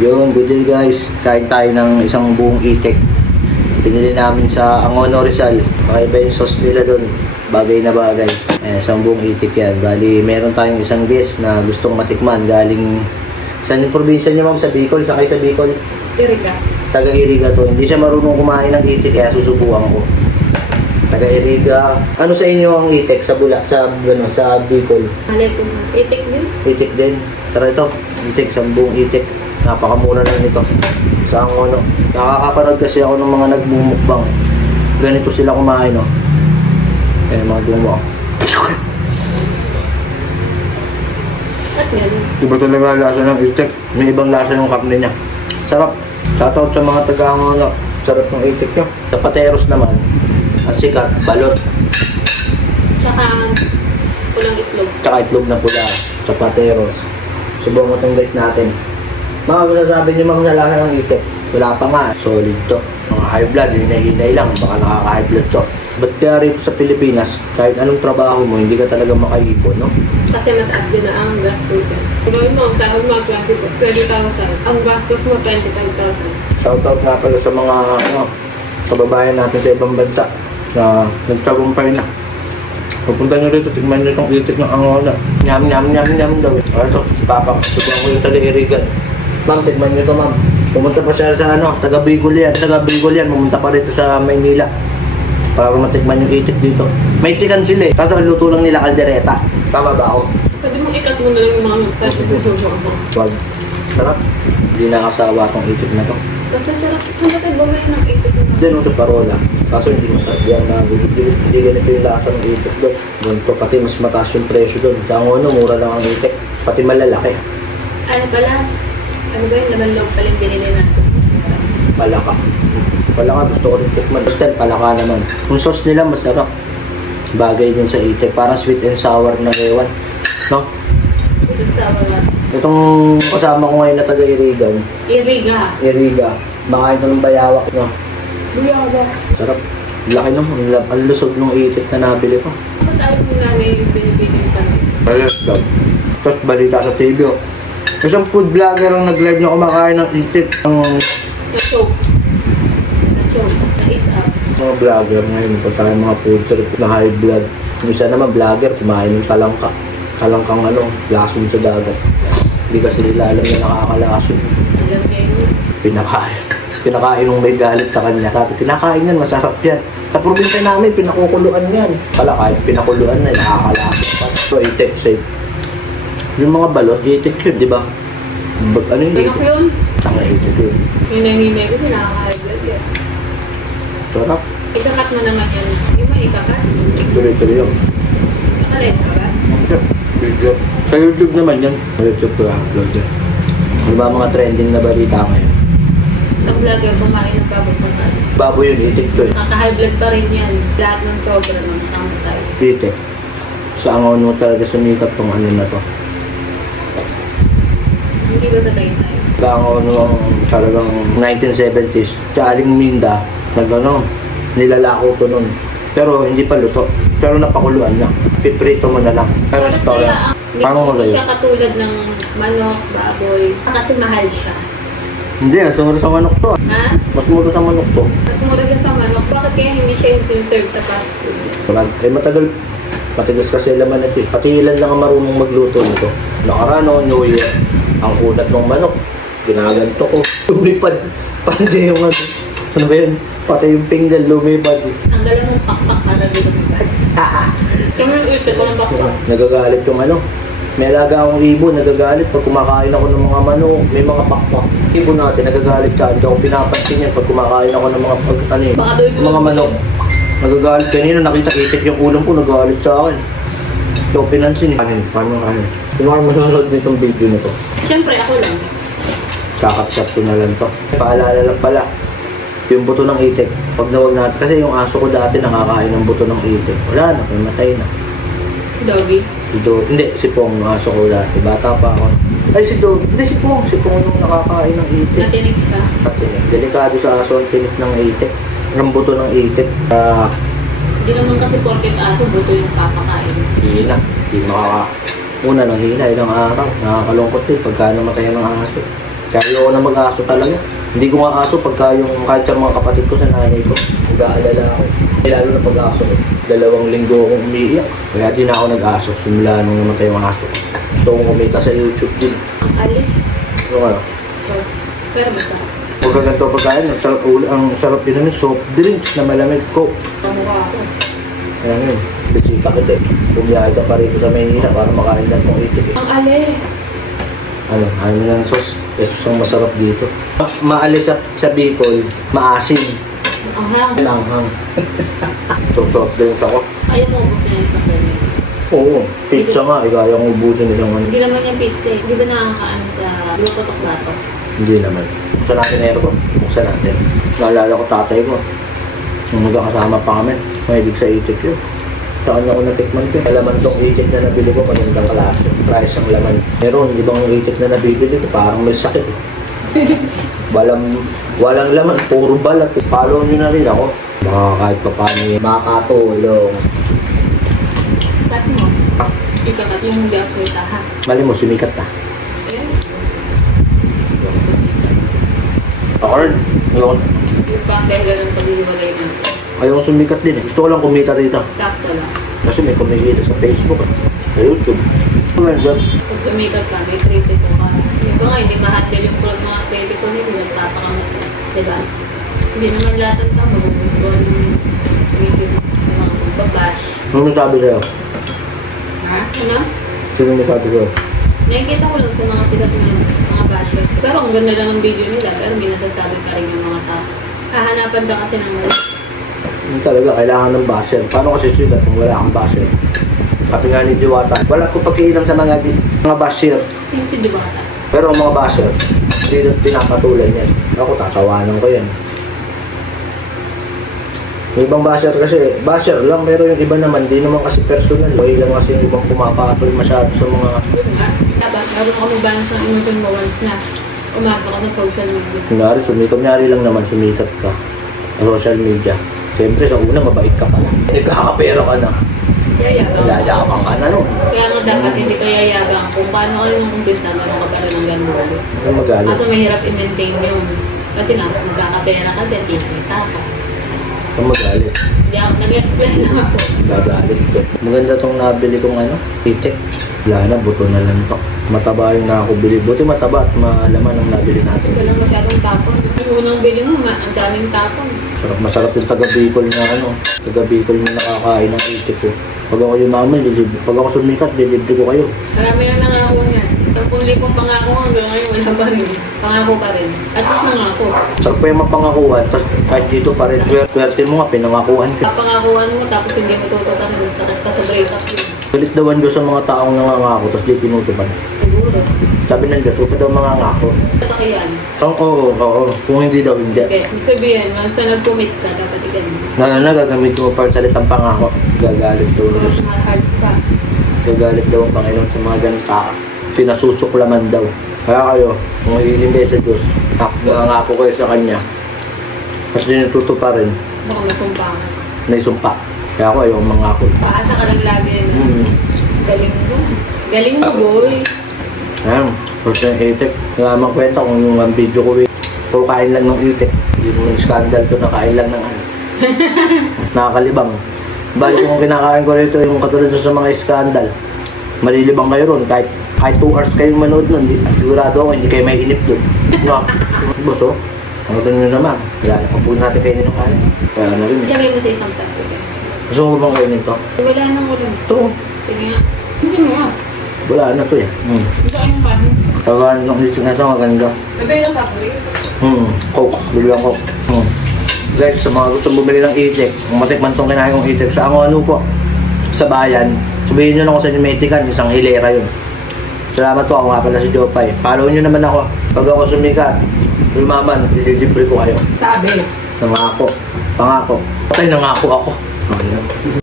Yun, good day guys. Kain tayo ng isang buong itik. Pinili namin sa Angono Rizal. Kakaiba yung sauce nila doon. Bagay na bagay. Isang buong itik yan. Bali, meron tayong isang guest na gustong matikman. Galing, saan yung probinsya niyo ma'am? Sa Bicol? Sakay sa Bicol? Iriga. Taga Iriga to. Hindi siya marunong kumain ng itik kaya susubukan ko. Taga Iriga. Ano sa inyo ang itik sa Bicol? Malay po. Itik din. Itik din. Tara ito. Itik, sambung itik. Napakamura lang nito. Sa Angono. Nakakapanood kasi ako ng mga nagmumukbang. Ganito sila kumain, no? Mga dumo. At yan. Iba talaga lasa ng itik. May ibang lasa yung karne niya. Sarap. Shoutout sa mga taga-Angono. Sarap ng itik nyo. Sa Pateros naman, ang sikat, balot. Tsaka pulang itlog. Tsaka itlog na pula. Sa Pateros. Subong mo itong guys natin. Mga masasabi niyo mga lasa ng itik. Wala pa nga. Solid to. Mga high blood, hinay-hinay lang. Baka nakaka-high blood to. Ba't kaya rito sa Pilipinas, kahit anong trabaho mo, hindi ka talaga makaipon, no? Kasi mataas din na ang gastusin. Gawin mo, ang sahod mo 20,000. Ang gastos mo 25,000. Shoutout nga pala sa mga kababayan natin sa ibang bansa na nagtagumpay na. Pupunta nyo rito, tignan nyo itong itik ng Angono. Nyam, nyam, nyam, nyam daw. Ito, si Papa, subukan ko yung taga-irigan. Ma'am, tignan nyo ito, ma'am. Pumunta pa siya sa taga Bicol yan. Taga Bicol yan, pumunta pa rito sa Maynila. Para matikman yung itik dito. May itikan sila eh. Kaso ang luto lang nila kaldereta. Tama ba ako? Pwede mong ikat mo na lang yung mga magkasusubo mo. Wag. Sarap. Hindi nakasawa tong itik na to. Kasi sarap. Bakit bumay ng itik mo? Diyan sa parola. Kaso hindi masarap yan na hindi ganito yung lasa ng itik doon. Ganito pati mas mataas yung presyo doon. Sa Angono, mura lang ang itik. Pati malalaki. Ano pala? Ano ba yung laman loob pala yung binili natin? Palaka. Palaka gusto ko rin tikman. Basta palaka naman. Yung sauce nila masarap. Bagay dun sa itik. Parang sweet and sour na ewan. No? Ito sa mga Itong kasama ko ngayon na taga-Irigan. Iriga. Iriga. Makain ko ng bayawak. No? Buyaba. Sarap. Laki no? Ang lusog ng itik na nabili ko. Bakit ayaw mo namin yung binibigyan kami? Ayos daw. Tapos balita sa TV. Isang food vlogger ang nag-live na kumakain ng itik. Ang Na-choke. Na-choke. Na-is up. mga vlogger ngayon, kung tayo mga food trip na high blood. Yung isa naman vlogger, kumain ng talangka. Talangkang lason sa dagat. Hindi kasi nila alam na nakakalason. Alam niya yun. Pinakain. Pinakain nung may galit sa kanya. Sabi, kinakain yan, masarap yan. Sa probinsya namin, pinakukuluan yan. Pala kahit pinakuluan na, nakakalason pa. So, itik safe. Yung mga balot, itik yun, di ba? Ano yun? Ano yun? Tanga itik yun. Hinay-hinay ko, nakaka-high yan. Sarap. Ikakat mo naman yan. Hindi mo ikakat. Tuloy-tuloy yun. Alin ka ba? Video. Sa YouTube naman yan. Sa YouTube ko upload yan. Ano ba mga trending na balita ngayon? Sa vlogger, kumain ng baboy pagkain. Baboy yun, itik ko eh. Nakaka-high blood pa rin yan. Lahat ng sobra ng tayo. Itik. Sa Angono talaga sumikat tong na to. Hindi ba sa tayo tayo? Sa Angono ang talagang 1970s. Sa Aling Minda, nilalako to nun. Pero hindi pa luto. Pero napakuluan na. Piprito mo na lang. Ano Bakit story? kaya Paano mo hindi sa'yo? siya katulad ng manok, baboy? Kasi mahal siya. Hindi, mas mura sa manok to. Ha? Mas mura sa manok to. Mas mura siya sa manok. Bakit kaya hindi siya yung siniserve sa fast food? Matagal. Matigas kasi laman ito eh. Pati ilan lang ang marunong magluto nito. Nakarano, New Year. Ang unat ng manok. Ginaganto ko. Lumipad. Pati yung ano ba yun? Pati yung pinggan lumipad. Ang galing mong pakpak para di lumipad. Kami yung ito ko ng pakpak. Nagagalit yung may alaga akong ibon, nagagalit pag kumakain ako ng mga manok, may mga pakpak. Ibon natin, nagagalit siya. Hindi ako pinapansin yan pag kumakain ako ng mga Baka doon sila mga manok. Nagagalit. Kanina nakita isip yung ulam ko, nagagalit sa akin. Hindi ako pinansin eh. Paano kanin? Sino kayo manonood nitong video na to? Siyempre ako lang. Kakapsap ko na lang to. Paalala lang pala, yung buto ng itik. Pag nawag natin, kasi yung aso ko dati nakakain ng buto ng itik. Wala na, namatay na. Si Doggy. Hindi, si Pong, yung aso ko dati. Bata pa ako. Ay, si Dog. Hindi, si Pong. Si Pong yung nakakain ng itik. Natinig siya. At delikado sa aso ang tinik ng itik. Ang buto ng itik. Hindi naman kasi porket aso, buto yung papakain. Hina. Hindi makaka... Una, nang hina, ilang araw. Nakakalungkot din pagka namatay ng aso. Kaya ayoko na mag-aso talaga. Hindi ko nga aso pagka yung kahit sa mga kapatid ko sa nanay ko. Nag-aalala ako. Lalo na pag-aso ko. 2 linggo akong umiiyak. Kaya di na ako nag-aso. Simula nung namatay yung aso. Gusto kong kumita sa YouTube din. Ang ali. Yung ano? Sauce. Pero masarap. Huwag ka ganito pagkain. Ang sarap din namin. Soft drinks na malamig ko. Kamukha ako. Ayan yun. Bisita kita eh. Bumiyahe ka pa rito sa Maynila para makain lang itong itik eh. Ang ali. Ano, ayaw mo ng sauce. Sauce ang masarap dito. Maalis sa Bicol, maasim. Ang hang. Langhang. So soft drinks ako. Ayaw mo ubusin yung isang ganyan. Oo, pizza nga. Kaya kong ubusin isang ano. Hindi naman yung pizza eh. Di ba nakakaano sa luto-tok-batok? Hindi naman. Buksan natin na aircon. Buksan natin. Naalala ko tatay ko. Nung nagkakasama pa kami, mahilig sa itik yun. Saan ako natikman ko? Laman tong itik na nabili ko, magandang klase. Price ang laman. Meron, ibang itik na nabili ko, parang may sakit. Walang laman, puro balat. Follow nyo na rin ako. Baka kahit pa paano makakatulong. Sabi mo, ikakat yung hindi ako ita ha. Mali mo, sumikat ka. Eh, Or, yung bang dahil ng pag-iwalay ng ayoko sumikat din eh. Gusto ko lang kumita rito. sakto lang. Kasi may kumikita sa Facebook, sa YouTube. Pag sumikat ka, may kritiko ka. Yung ba nga, hindi ma-handle yung kulot mga kritiko nila, nagtapakamot. Diba? Hindi naman lahat ng tao magugustuhan yung video ng mga magbabash. Ano masabi sa'yo? Ha? Ano? Sino masabi sa'yo? Nakikita ko lang sa mga sikat na mga bashers. Pero ang ganda lang ng video nila, pero may nasasabi pa rin yung mga tao. Hahanapan ba kasi ng mali? Yung talaga, kailangan ng basher. Paano kasi sikat kung wala kang basher? Sabi nga ni Diwata, wala ko pagkiilam sa mga basher. Sino si Diwata? Pero ang mga basher, hindi na pinapatulan yan. Ako, tatawanan ko yan. Yung ibang basher kasi, basher lang, pero yung iba naman, di naman kasi personal. O ilang kasi yung ibang pumapatol masyado sa mga... Yun nga. Dapat, bago ka mag-balance ng emotion mo once na umapa ka sa social media. Kunyari lang naman, sumikat ka sa social media. Siyempre, sa una, mabait ka pala. Nagkakapera ka na. Yayabang. Yayabang ka na nun. Kaya nga dapat hindi ka yayabang kung paano kayo nung umpisa, gano'n ka pa rin ng gano'n. Ang magalit. Kaso mahirap i-maintain yun. Kasi nga, magkakapera ka dyan, kinakita ka. Ang magalit. Hindi ako, nag-explain na ako. Gagalit ko. Maganda tong nabili kong itik. Wala na, buto na lang to. Mataba yung nakakubili. Buti mataba at malaman ang nabili natin. Wala masyadong tapon. Yung unang bili mo, ang daming tapon. Masarap yung taga-Bicol na taga-Bicol na nakakain ng itik ko. Pag ako yumaman, pag ako sumikat, dilibre ko kayo. Marami lang nangako niyan. 10,000 pangako hanggang ngayon, wala pa rin. Pangako pa rin. At least nangako. Sarap pa yung mapangakuhan, tapos kahit dito pa rin, swerte mo nga, pinangakuhan ka. Papangakuhan mo, tapos hindi mo tutupan, sakit ka sa breakup yun. Galit dawan Diyos sa mga taong nangangako, tapos di tinutupan. Siguro. Sabi ng Diyos, huwag ka daw mangangako. Totoo yan. Oo. Kung hindi daw, hindi. Okay. Ibig sabihin, once na nag-commit ka, dapat igan. Nagagamit mo pa salitang pangako. Gagalit daw ang Diyos. Cross my heart pa. Gagalit daw ang Panginoon sa mga ganang tao. Pinasusuklaman daw. Kaya kayo, kung hihiling kayo sa Diyos, nangangako kayo sa Kanya. At dinututo pa rin, Baka masumpa ka. naisumpa. Kaya ako ayaw mangako. Paasa ka lang lagi na. Galing mo. Galing mo, boy. Ayan, first yung itik. Naman kwenta kung yung video ko puro kain lang ng itik. Hindi mo scandal to na kain lang ng nakakalibang. Balik kung kinakain ko rito yung katulad sa mga scandal. Malilibang kayo ron kahit 2 hours kayong manood nun. Sigurado ako hindi kayo may inip dun. No? Boss, oh. Ano nyo naman? Wala na po natin kainin ng kain. Kaya na rin. Ilagay mo sa isang plastic. Gusto mo bang kainin to? Wala nang ulit. Ito. Sige nga. Hindi mo nga. Wala na to eh. Gusto ko yung pan. Kagaan ng itik na ito, maganda. Nabili yung Subways. Coke. Biglang Coke. Guys, sa mga gusto bumili ng itik, kung matikman tong kinain kong itik, sa ano po, sa bayan, sabihin nyo na kung saan yung may itikan, isang hilera yun. Salamat po, ako nga pala si Jopay. Follow nyo naman ako. Pag ako sumikat, lumaman, dililibre ko kayo. Sabi. Nangako. Pangako. Okay, nangako ako. Okay na.